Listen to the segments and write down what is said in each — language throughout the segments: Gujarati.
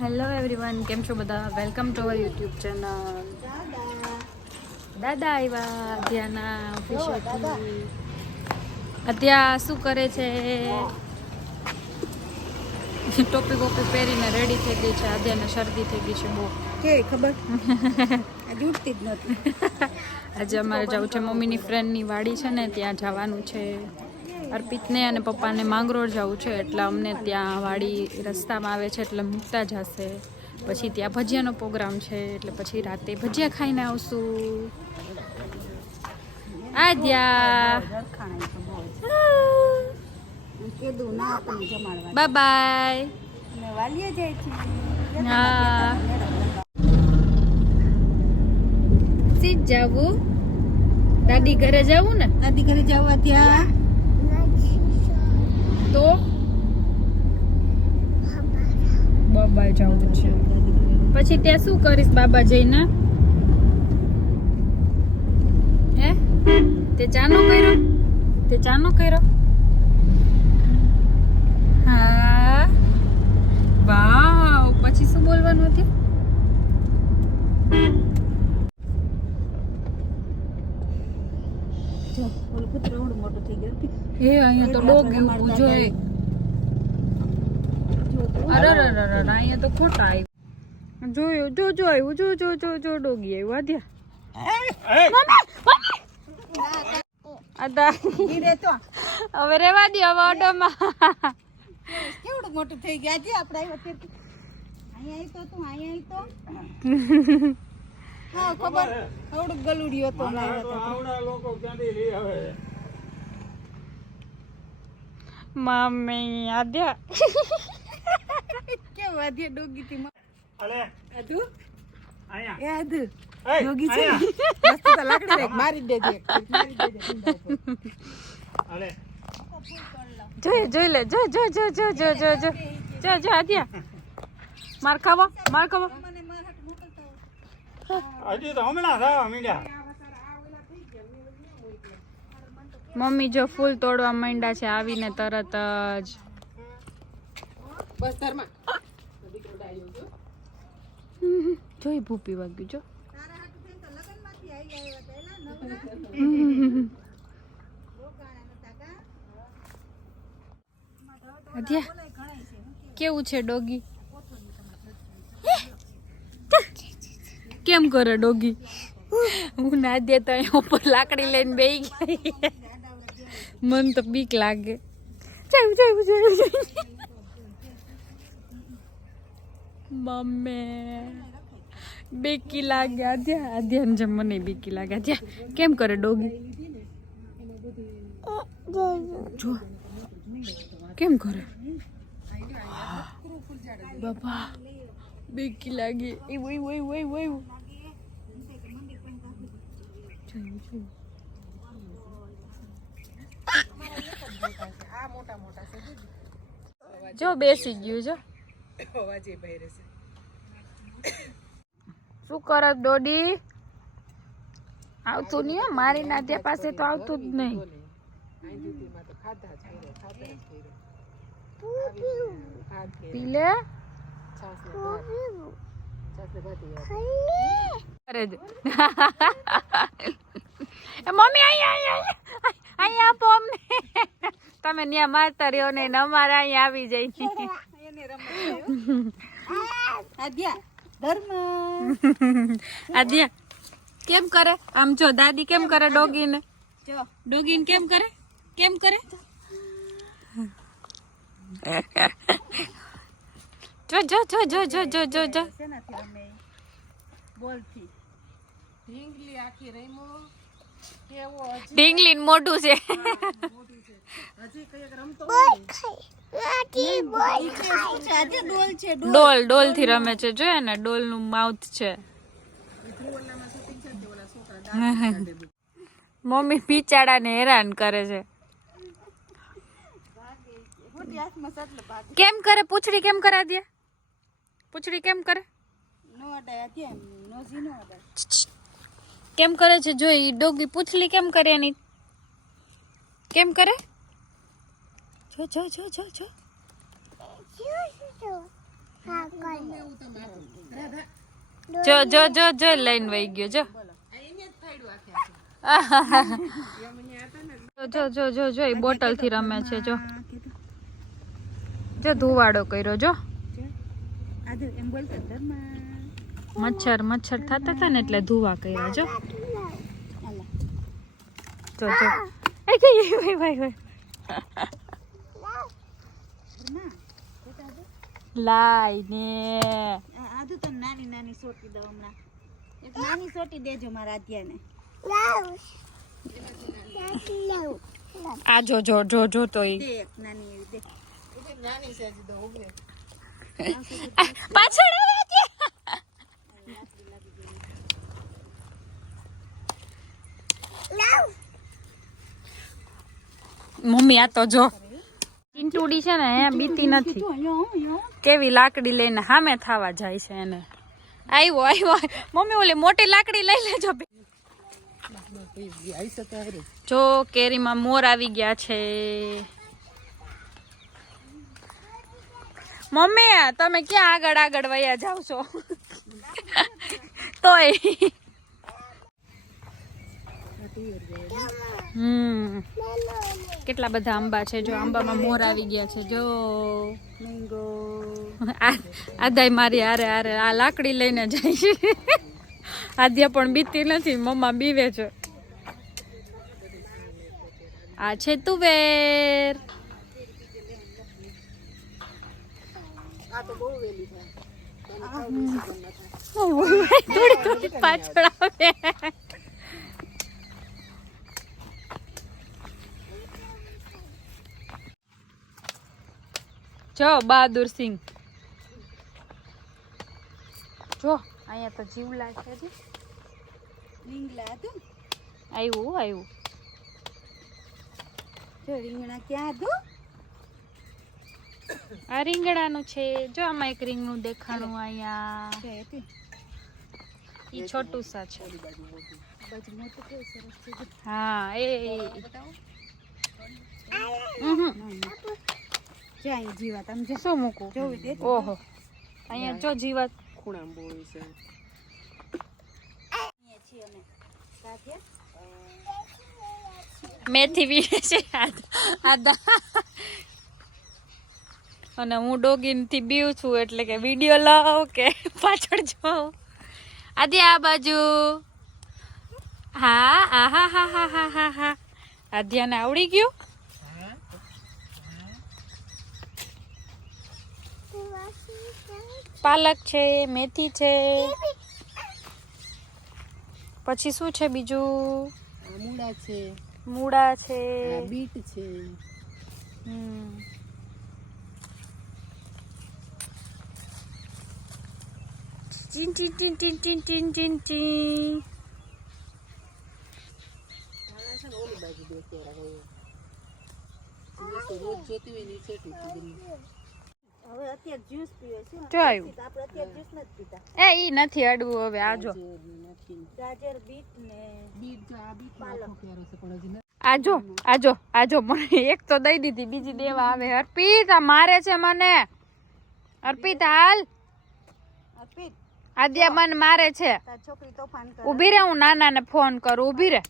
હેલો એવરીવન, કેમ છો બધા? Welcome to our YouTube channel. દાદા આવ્યા અત્યારના ઓફિસેથી. અત્યારે શું કરે છે? ટોપી બોપી પહેરીને રેડી થઈ ગઈ છે. અત્યારને શરદી થઈ ગઈ છે બહુ. કે ખબર આજે ઉઠતી જ નથી. આજે અમારે જવું છે મમ્મીની ફ્રેન્ડની વાડી છે ને, ત્યાં જવાનું છે. અર્પિતને અને પપ્પાને માંગરોળ જવું છે, એટલે અમને ત્યાં વાડી રસ્તામાં આવે છે એટલે મૂકતા જશે. પછી ત્યાં ભજીયાનો પ્રોગ્રામ છે, એટલે પછી રાતે ભજીયા ખાઈને આવશું. Adya bye bye. વાલીએ જાય છે. હા સીધ જાવું. દાદી ઘરે જવું ને? દાદી ઘરે જવા ત્યાં તો બાબા જવું છે. પછી ત્યાં શું કરીશ બાબા જઈને? હે તે ચાનો કર્યો? તે ચાનો કર્યો? હા વાવ. પછી શું બોલવાનું હતું? જો ઓલું કૂતરું એવડું મોટું થઈ ગયું. એ અહીંયા તો ડોગ એવું જોઈએ. અરે અહીંયા તો ખોટા આવ્યું. જોયું જો આવ્યું જો ડોગી આવ્યું. આદ્યા હવે રેવા દો. હવે ઓટોમાં કેવડું મોટું થઈ ગયા. આજે આપણે આવ્યો અહીંયા તો તું અહીંયા હા ખબર આવડું ગલુડિયો હતો. મમ્મી આદ્યા કેમ આદ્યા ડોગી થી અલે આદુ આયા એ આદુ એ ડોગી છે આયા. મસ્ત તો લાકડી રે મારી દેજે અલે જોઈ લે જો આદ્યા માર ખાવો. મને માર હાથ મોકલતા હજી તો હમણાં થવા મીંડ્યા. મમ્મી જો ફૂલ તોડવા માંડ્યા છે આવીને તરત જ. બસ ધરમાં જોઈ ભૂપી વાગ્યું જો. તારા હાથ થઈને તો લગનમાંથી આવ્યા હતા એલા નવરા રોકાણા નતા કા આદ્યા કેવું છે ડોગી? કેમ કરે ડોગી? હું ના દે તો અહીંયા ઉપર લાકડી લઈને બેહી ગઈ. મન તો બીક લાગે. મમ્મી બીકી લાગે. આદ્યાને જેમ મને બીકી લાગે. આદ્યા કેમ કરે ડોગી? જો કેમ કરે બાપા. બીકી લાગે. જો બેસી ગયું જો. અવાજે બહેરે છે. શું કરે ડોડી? આવતું નહીં હો. મારી નાદ્યા પાસે તો આવતું જ નહીં. પી લે. અરે મમ્મી અહીંયા આપો અમને. તમે ત્યાં મારતા રહ્યો ને અમારે અહીંયા આવી જાય. એને આદ્યા ધર્મ આદ્યા કેમ કરે? આમ જો દાદી કેમ કરે ડોગીને? જો ડોગીને કેમ કરે? જો. શેનાથી રમે? બોલથી ઢીંગલી આખી રમો કેવો ઢીંગલી મોઢું છે. હજી કઈક રમતો હોય આજે ડોલ છે ડોલ થી રમે છે. જોયે ને ડોલ નું માઉથ છે. મમ્મી બિચારાને હેરાન કરે છે. કેમ કરે? પૂછડી કેમ કરે આદ્યા? પૂછડી કેમ કરે? કેમ કરે છે? જોઈ ડોગી પૂછલી કેમ કરે એની? કેમ કરે? જો જો જો જો જો લઈને વહી ગયો જો જો જો જો જો બોટલ થી રમે છે જો જો ધુવાડો કર્યો જો આદુ એમ બોલતા ધર્મા મચ્છર મચ્છર થતા હતા ને એટલે ધુવા કર્યા જો જો જો આઈ ગઈ ભાઈ ભાઈ ભાઈ લાઈને આદુ તો નાની નાની સોટી દઉં હમણાં એક નાની સોટી દેજો મારા આદ્યાને આ જો જો જો જો તો દે એક નાની એવી દે પાછળ મમ્મી આ તો જો ચીંટુડી છે ને અહીંયા બીતી નથી કેવી લાકડી લઈને સામે થવા જાય છે એને આવ્યો આવ્યો મમ્મી ઓલી મોટી લાકડી લઈ લેજો જો કેરીમાં મોર આવી ગયા છે મમ્મી તમે ક્યાં આગળ આગળ વયા જાવ છો તોય કેટલા બધા આંબા છે જો આંબામાં મોર આવી ગયા છે જો મેંગો આદાય મારી હારે હારે આ લાકડી લઈને જાય છે આદ્યા પણ બીતી નથી મમ્મા બીવે છે આ છે તુવેર થોડી થોડી પાછળ આવે જો બહાદુર સિંહ જો અહીંયા તો જીવલા છે જ રીંગણા હતું આવ્યું આવ્યું જો રીંગણા ક્યાં હતું આ રીંગણાનું છે જો આમાં એક રીંગણું દેખાણું અહીંયા છે હતી ઈ છોટું સા છે બાજુ મોટું કેવું સરસ છે જો. હા એ જો અહીં જીવા તમે જો શું મૂકું જોવી દે ઓહો અહીંયા જો જીવાત અહીંયા છીએ અમે સાથે મેથી વીણે છે આદા અને હું ડોગીનથી બીવ છું એટલે કે વિડીયો લાવ કે પાછળ જાઉં આદિ આ બાજુ હા આહા હા હા હા હા હા આદ્યાને આવડી ગયું પાલક છે મેથી છે પછી શું છે બીજું મૂળા છે મૂળા છે બીટ છે ચીન ચીન ચીન ચીન ચીન ચીન ચીન ચીન હવે અત્યારે જ્યુસ પીવે છે જો આવ્યું આપણે અત્યારે જ્યુસ નથી પીતા એ ઈ નથી અડવું હવે આજો ગાજર બીટ ને આજો આજો આજો મને એક તો દઈ દીધી બીજી દેવા આવે અર્પિત આ મારે છે મને અર્પિત હાલ અર્પિત આદ્યા મને મારે છે તાર છોકરી તોફાન કરે ઊભી રે હું નાનાને ફોન કરું ઊભી રે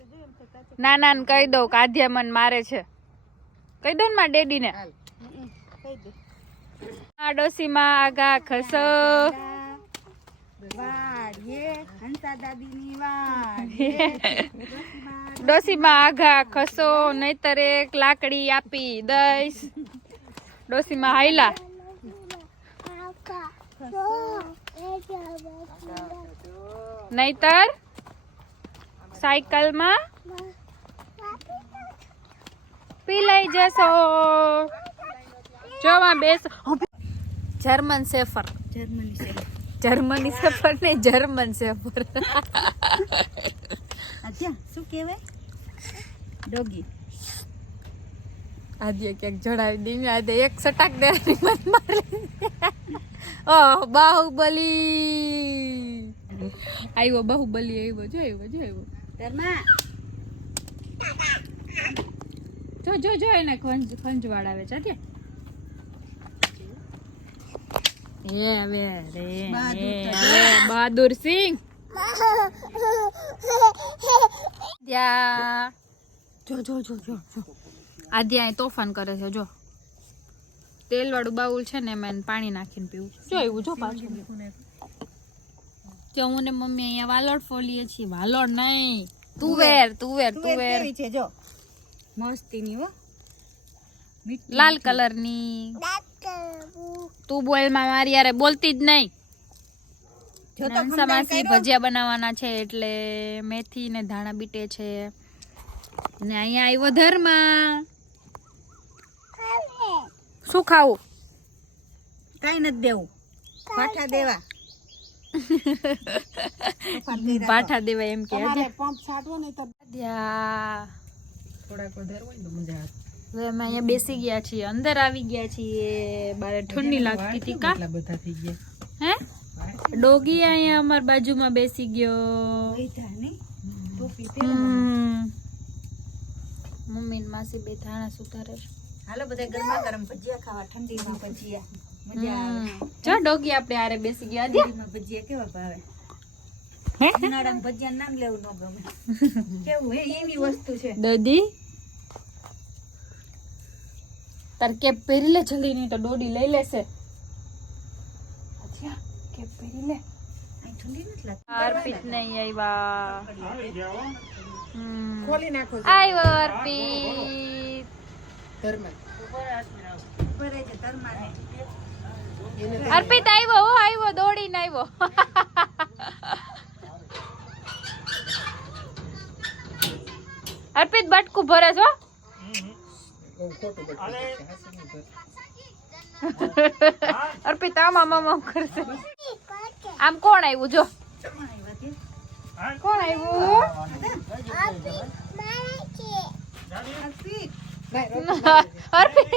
નાનાને કહી દઉં કે આદ્યા મને મારે છે કહી દઉં ને મારા ડેડીને કહી દે આ ડોસીમાં આગા ખસો વાડીએ હંસા દાદીની વાડ ડોસીમાં આઘા ખસો નહીતર એક લાકડી આપી દઈશ ડોસીમાં હાઈલા નહીતર સાયકલમાં પી લઈ જશો જોવા બેસ જર્મન સેફર જર્મની છે જર્મની સેફર ને જર્મન સેફર અચ્છા શું કહેવાય ડોગી આદિએ ક્યાંક જડાવી દઈને આદે એક સટાક દેવાની મત મારી ઓહ બાહુબલી આવ્યો બાહુબલી આવ્યો જો આવ્યો ધર્મા જો એને ખંજવાળ આવે છે બહાદુર સિંહ ત્યાં જો જો જો જો જો આદ્યા અહીં તોફાન કરે છે. જો તેલ વાળું બાઉલ છે ને એમાં એને પાણી નાખીને પીવું. જો એવું જો પાછું જો હું ને મમ્મી અહીંયા વાલોડ ફોલીએ છીએ. વાલોડ નહીં, તુવેર તુવેર તુવેર કેવી છે જો મસ્તીની હો, લાલ કલરની. તું બોલ માં મારી યારે બોલતી જ નહીં. જો તો હંસા માસી ભજીયા બનાવવાના છે એટલે મેથી ને ધાણા બીટે છે. ને અહીંયા આવ્યો ધર્મા. શું ખાવું? કઈ નથી દેવું, પાઠા દેવા. પાઠા દેવા એમ કે તમારે પંપ છાંટવો ને તો થોડાક વધારે હોય તો મજા આવે. હવે અમે અહીંયા બેસી ગયા છીએ, અંદર આવી ગયા છીએ. બારે ઠંડી લાગતી હતી કા બધા થઈ ગયા. હે ડોગી અહીંયા અમાર બાજુમાં બેસી ગયો. બેઠા ને ટોપી મમ્મી ને માસી બે ધાણા સુધારે છે. હાલો બધા ગરમા ગરમ ભજીયા ખાવા, ઠંડીમાં ભજીયા મજા આવે. જો ડોગી આપણે આરે બેસી ગયા. ઠંડીમાં ભજીયા કેવા ભાવે? ઉનાળામાં ભજીયા નામ લેવું ન ગમે. કેવું હે એની વસ્તુ છે. દાદી તાર કેપ પહેરી લે જલ્દી, નહીં તો ડોડી લઈ લેશે. અચ્છા કેપ પહેરી લે. આ ઠંડી નથી લાગતી. અર્પિત નહીં આવ્યા. આવી ગયા હો. ખોલી નાખો. આવ્યો અર્પિત. ઉપર છે ધર્માને. અર્પિત આવ્યો, હો આવ્યો, દોડીને આવ્યો. અર્પિત બટકું ભરે છો. અરે અર્પિત આમ કરશે. આમ કોણ આવ્યું જો? કોણ આવ્યું? અર્પિત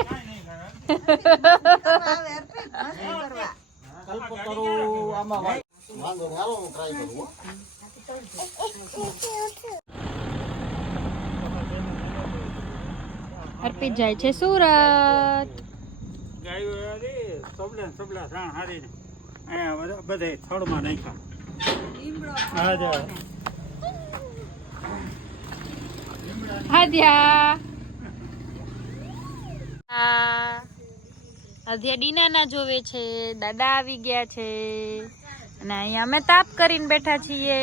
અર્પિત જાય છે સુરત. ગાયો અરે સબલા રાણ હારીને અહીંયા બધે થડમાં નાખ્યા. હા જો આદ્યા આદ્યા ડીનાના જોવે છે. દાદા આવી ગયા છે અને અહીંયા અમે તાપ કરીને બેઠા છીએ.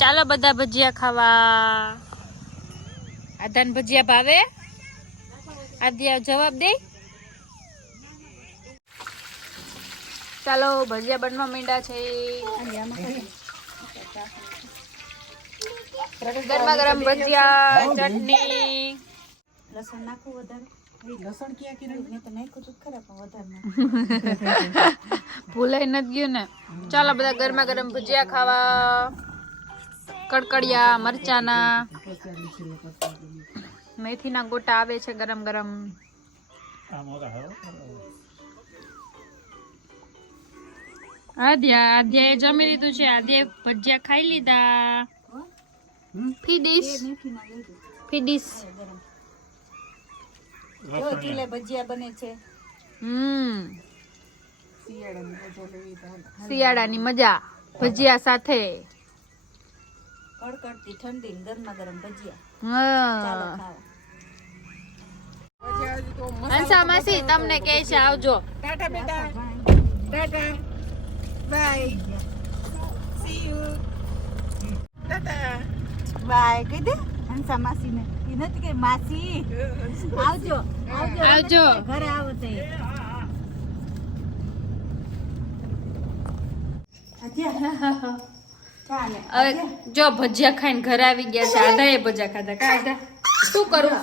ચાલો બધા ભજીયા ખાવા. આધાન ભજીયા ભાવે? આદ્યા જવાબ દે. ચાલો ભજીયા બનવા માંડ્યા છે. ગરમા ગરમ ભજીયા, ચટણી. લસણ નાખું વધારે? લસણ ક્યાં કર્યું? મેં તો નાખ્યું હતું ખરા પણ વધારે ભૂલાઈ નથી ગયું ને. ચાલો બધા ગરમા ગરમ ભજીયા ખાવા. કડકડિયા મરચાના, મેથીના ગોટા આવે છે ગરમ ગરમ. આદ્યાએ જમી લીધું છે. આદ્યાએ ભજીયા ખાઈ લીધા. ફીડીશ જો ચૂલે ભજીયા બને છે. શિયાળાની મજા ભજીયા સાથે. કડકડતી ઠંડી ને ગરમા ગરમ ભજીયા. ચાલો ખાવા. હંસા માસી તમને કહે છે આવજો. ટાટા બેટા, Tata by, C you, Tata by કહી દે હંસા માસી ને. એ નથી કે માસી આવજો આવજો. ઘરે આવો તો હવે જો ભજીયા ખાઈને ઘરે આવી ગયા છે. આધાએ ભજીયા ખાધા. કાઢા શું કરવું?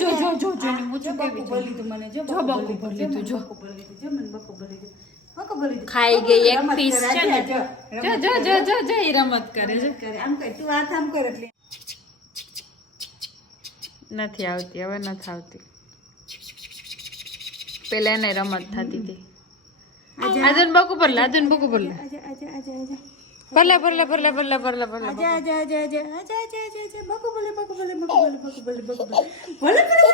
જો જો જો જો મને બકુ ભરી લીધું મને. જો જો બકુ ભરી લીધું. જો બકુ ભરી લીધું. જો મને બકુ ભરી લીધું. બકુ ભરી લીધું. ખાઈ ગઈ એક રમત પીસ કરે. છે ને. જો જો જો જો જો જો ઈ રમત કરે છે. કરે આમ કર તું હાથ આમ કર એટલે નથી આવતી, હવે નથી આવતી. પેલા એને રમત થતી હતી. આધુન બકુ પર લે, આધુન બકુ પર લે. આજા આજા આજા આજા ભરલે ભરલે ભરલે ભરલે ભરલે ભરલે આજા આજા આજા આજા આજા આજા આજા આજા બકુ બોલે બકુ બોલે બકુ બોલે બકુ બોલે બકુ બોલે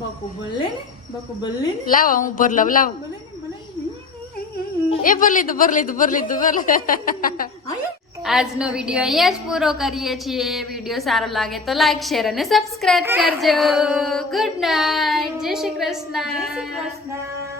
બકુ બોલે બકુ બોલે લાવો હું ભરલા લાવો એ ભર લીધું આજનો વિડીયો અહીંયા જ પૂરો કરીએ છીએ. વિડીયો સારો લાગે તો લાઈક શેર અને સબસ્ક્રાઇબ કરજો. Good night. જય શ્રી કૃષ્ણ.